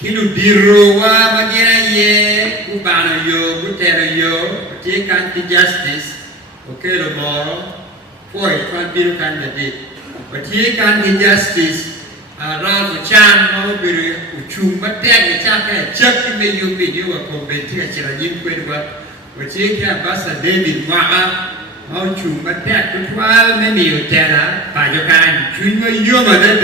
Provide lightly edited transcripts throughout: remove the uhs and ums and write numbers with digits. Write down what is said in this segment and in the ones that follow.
Kilu diruwa magina ye kubano yo butero yo ti kan ti justice okelo moro poi kan biru kan dadi ti kan ti justice ra ko chan mo biru uchung matek ni chaka chak me yo bi yo ko benti ka chira yin kwe wa ti ka basa David wa mau chung matek ku twal me mi utera pa yo kan chung yo ma da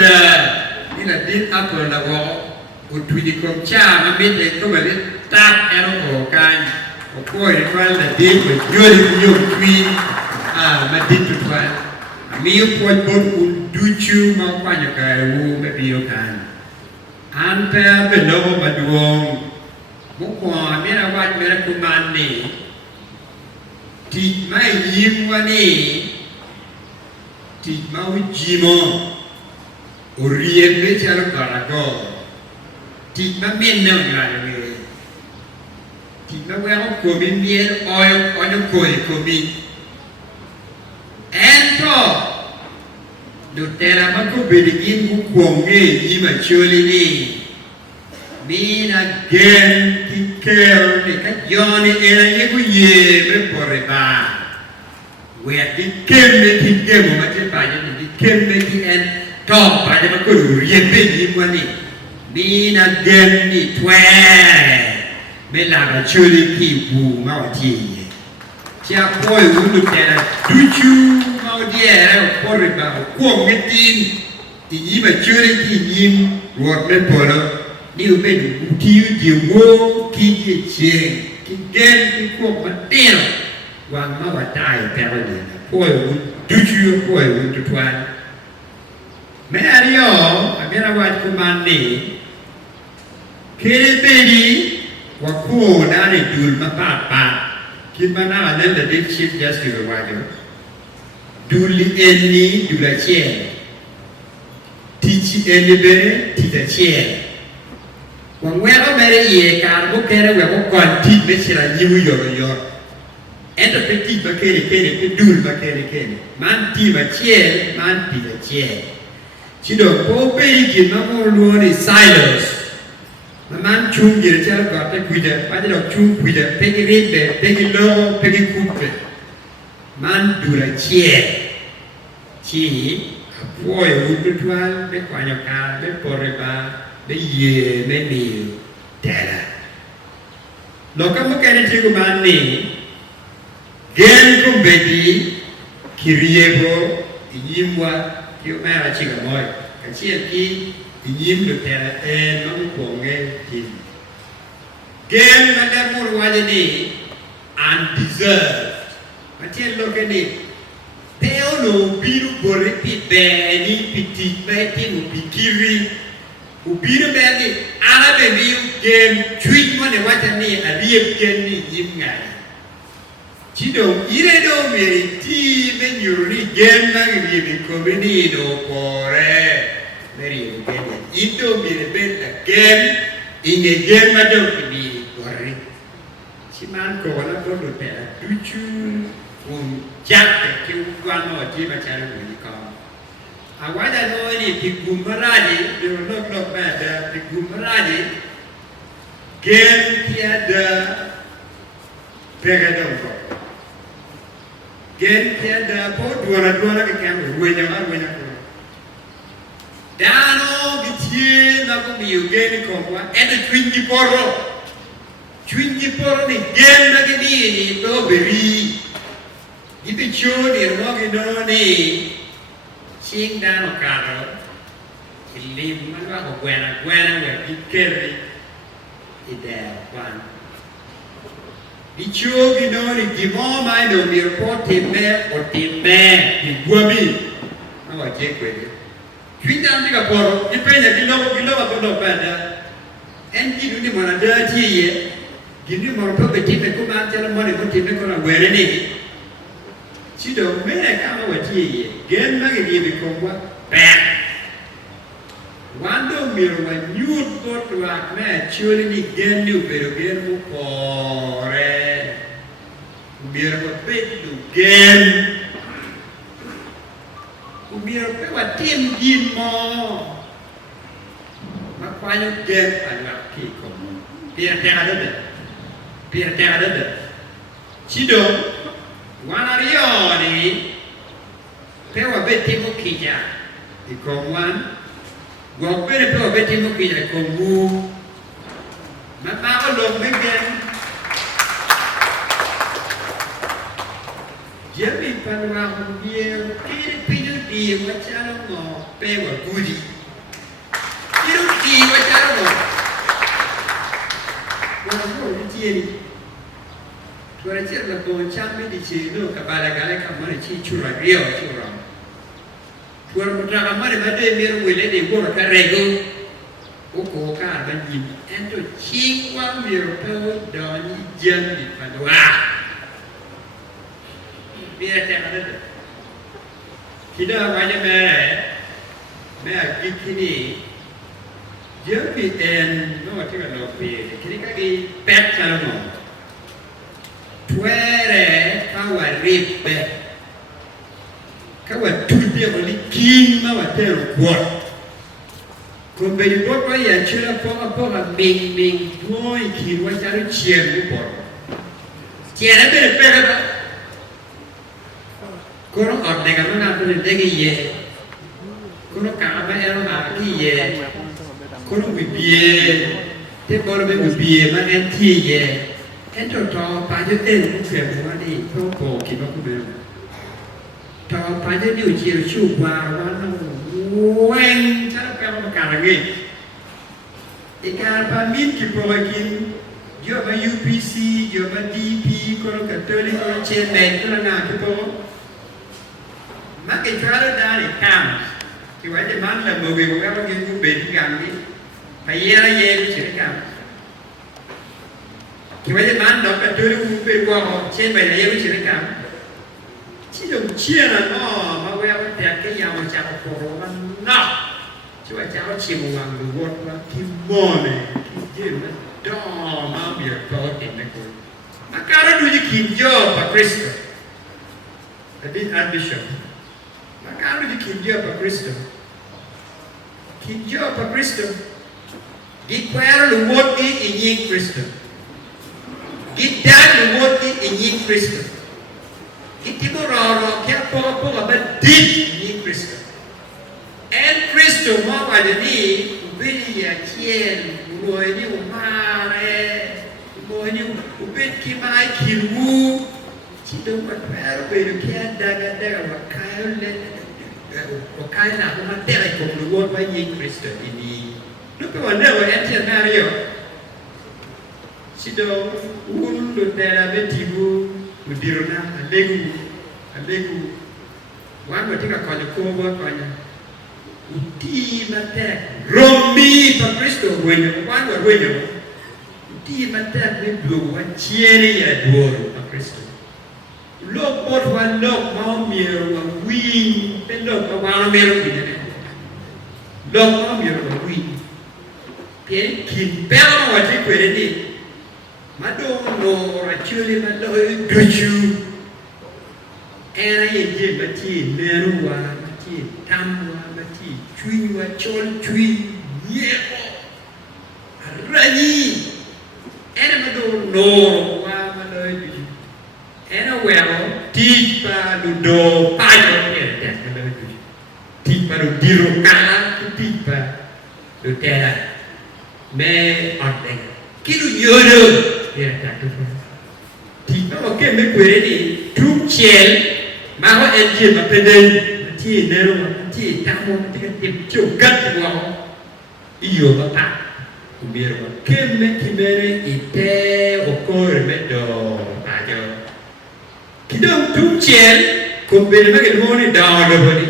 ni la dit apol la wo Utui kom cha ma mete ko bale tap ero ko kan o ko e kwal da de ko yori yo tui ma dit twal mi yo ko bon un duchu ma kwa nya ka wu me bi yo kan anta be no ma duong mo ko me ra wat me ra ku man ni ti mai yim wa ni ti ma u ji mo o rien me cha ro ka go Ti ma miên nâu nhòa người Ti ma quen có của mình miên oi nó cười của mình Ento Được tera mà có bị được yên của cuồng nghe Ý mà chưa lên đi Mi na gen Ti kêu Thì cách do này Ê là nhé của dê Mới bỏ rời bà Quẹt đi kem Mê thì kem Mà chế bà cho mình đi kem Mê thì em Tròn bà cho nó có đủ riêng bên ý mà đi Mina gen ni twe me la ba chuli ki bu ma ti chia poi unu tera duchu ma di era porre ba ko metin ti yi ba chuli ki yim ruột me poro ni u be du ti yu ji wo ki ji che ki gen ki ko ma tero wa ma wa tai pe ba ni poi u duchu poi u tu twa me ario amera wa ku man ni Kere bedi waku nari dul mapapa kimana anan da dit chief justice wajo dul enni dula chie tichi enni bere tita chie wangwero mere ye kar bo kere we ko kon tit be sira yiwu yo ento pe tit ba kere pe dul ba kere man ti ba chie man ti ba chie chido ko be ki na mo lo ni silos Man chung gì cho gọi tới quy định, bắt đầu chung quy định, cái rít về, cái lô, cái cúp về, man đủ là chia, chỉ phôi hút được qua, cái quả nhọc cá, cái bò rê ba, cái dê, cái mì, thế là, lo cái mức cái này chỉ của man này, gen cũng về đi, kiriye bo, yim qua, kêu mai là chỉ cả mọi, cái chia kia Yim được thế là nó cũng nghe thì game mà đã mua qua đây undeserved mà trên lô cái này theo nó biru bore pi beni piti mai ti mu pikiri u biru beni ana be biu game tweet mà để qua chân này à liệp game này yim ngày chỉ đồng ý đây đâu về ti bên yuri game mà cái gì bị comedy đồ bore Very good. Itu birbeda game, ini game macam ini goreng. Cuman kalau kau lupa, lucu, jack, kau kuano je macam ni kau. Awak dah tahu ni pigumeradi, dia nak pada pigumeradi. Game tiada pegadong kau. Game tiada apa dua-dua ke kamera, dua-dua. Dano gitie na ko mi ugeni ko wa ene twingi poro ni gen na ke ni to beri ibe choni ro ke no ni sing dano karo lim man wa ko gwena we ikeri ide kwan dicho ke no ni gimo mai no mi report timme o timme di guami ma wa je kwede Kita ni kaporo, dipenya kilo apa pada. Enti dunia mana dah cie, gini mana tu beti meku macam mana pun tipe kau wera ni. Cido mereka kamu cie, gen lagi dia berkomba, bang. Wando miru nyut kot wak me, curi ni gen ni gen mu kore, miru pet tu gen. Biar apa tim gin mo, makanya gen banyak Pira terra dada. Cido, wanarioni, pewa betimo kija, ikomwan, gwabere pewa betimo kija, ikomu, mapako lomegen, jami panwa hundiyo, kiri pidu di wachalo mo, pewa gudi, pidu di wachalo mo, wanako utieni, tuara cerla con chambi dice no kabala gale kamare chi chura rio chura tuara mutra kamare made meru wele de gora karego oko ka banji ento chingwa meru to doni jambi padwa biar ada kita wajah me gikini jambi en no tika no pe kini kaki pet kalo tuere kawa ripe kawa tudia wali kima watero kwa kumbeli boko ya chila poka ming tuoi kirwa charu chiemu boro chiera bere pere ba kono ordega mana tole degi ye kono kama ero ma ki ye kono bibie te boro be bibie ma enti ye ento to paje en femo ni to ko ki ba ku be to paje ni uchi chu ba wa no wen cha ka ba ka ngi e ka pa min ki po kin yo ba UPC yo ba DP ko catholic ko che ben ko na ko ma ke tra da ni kam ki wa de man la mo be ko ga ngi ku be ti gam ni pa yera ye chi kam khi bây giờ man đó cả tôi cũng về qua họ trên bài này em chỉ nói cảm chỉ đồng chia là nó mà quay cái đẹp cái nhau mà chào cổ nó chứ phải chào chiều hoàng người quân là kim mò này kim gì mà đó mà bị có tiền này cũng mà cả đó đôi khi kim vô và Christo cái biết Bishop mà cả đó đôi kim vô và Christo kim vô và Christo đi qua là một cái ý nghĩa Christo kita luwoti inyi Kristo. Kita beroro kia pola bedit inyi Kristo. En Kristo mau ada ni ubedi ya kien, ubedi umare, ubedi ubedi kimai kiru. Cito patero beru kia daga wakayo na umatera iko luwoti wa inyi Kristo ini. Lupa wandewa enti anario. Sido ulu dera betibu udiruna alegu wan batika kwa kobo kwa uti mate romi pa Kristo wenye wan wenye uti mate ni blogu wa chieni ya duoro pa Kristo lok bot wan lok mau miero wa wi pen lok wa miero bidene lok mau miero wa wi pien kin pelo wa ti kwere ni Madonna Acholi Agenda Roco era ye mati neruwa mati tamwa mati chui wa chol chui yeko rani era Madonna wa maloi era wero tipa do pajo ne tipa do diro kala tipa do tera me ordeng kidu nyodo ya tak tu. Tiba okey me ni tum chiel ma ho enje ma peden ti nero ti tamo ti tip chukat wa iyo ba pa kubiro kemme kimere ite okore me do ajo kidong tum chiel kumbere ma ke mo ni do do ni